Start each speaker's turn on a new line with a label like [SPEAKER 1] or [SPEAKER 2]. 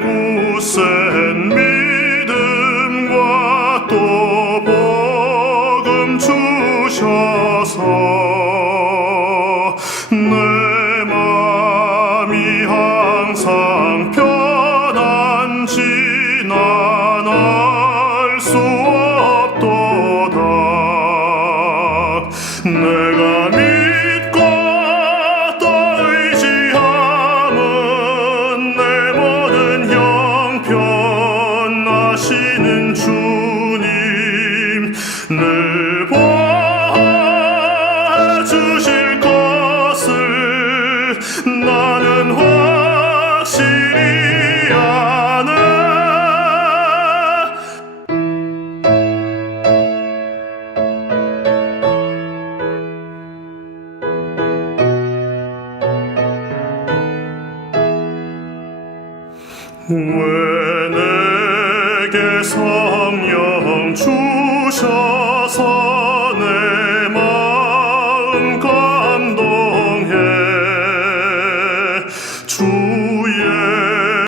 [SPEAKER 1] 굳센 믿음과 또 복음 주셔서 내 마음이 항상 편안지 난알수 없도다. 나는 확실히 아네. 왜 내게 성령 주셔서